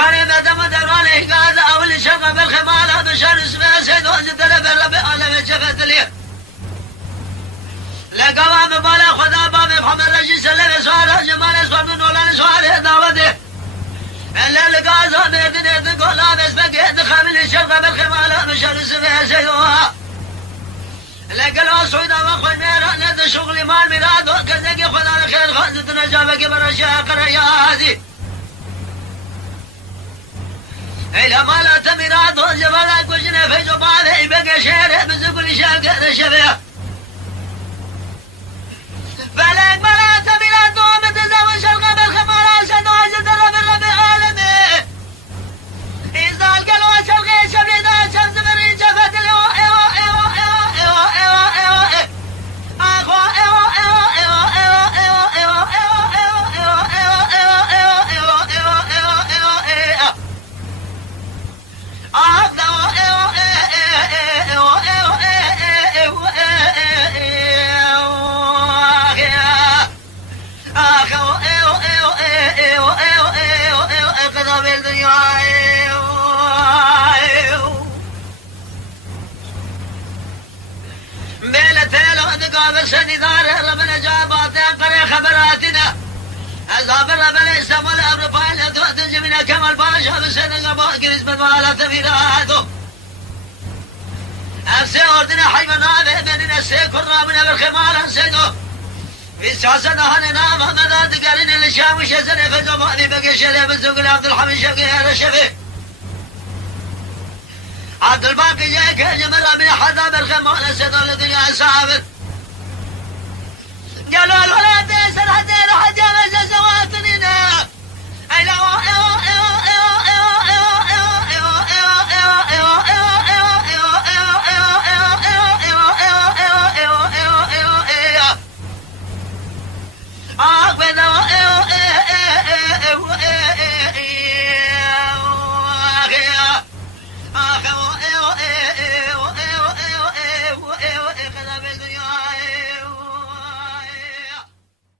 كلمة دم دراني قاد أول شغل بالخمالة بشر اسمه سيد وزد لبرب ألم جفت لي لقوام بالا خدا باب محمد رشيد سلم سوار جمال اسفر من ولان سوار دعوته إلا لقازة ميدن قولا باسمك خامل شغل بالخمالة بشر اسمه سيد لقلوا سويدا وخوي ميران هذا شغلي مال ميراد كذلك خدا الخير خازت نجابك برشا قرياتي إلى ما لا تميراد جبلك وجنا في جباله بقى شهر بزقل شاقر شبيه فلك ما لا تميراد ومتزوج القبل خمارا سدوج درب الرب عالمي إذا القلوة شلقي شبيدا شمس بري جفت اليوم سني دار ربنا جاباتنا قري خبراتنا أصحاب ربنا يسمى الأمر فايلة تنجي من كمال باشا بسنة قبائك نسبة وعلى تفيراته أفسي أردنا حيوانات بيننا السيكون رابنا بالخمال أنسينه في ساسنا هننا محمد تقالين الشام وشزني في زماني بقي شلي بالزوق عبد الحميد شقي الشفي عبد الباقي جاك جمال من حدا بالخمال أنسينه لدنيا سابت قالوا الولاد سرحتين حجاب زواتنينا أيلا